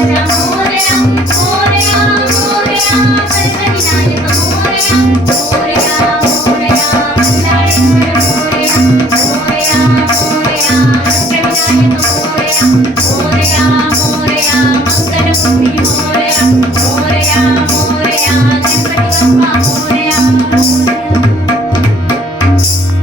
I'm it down, pull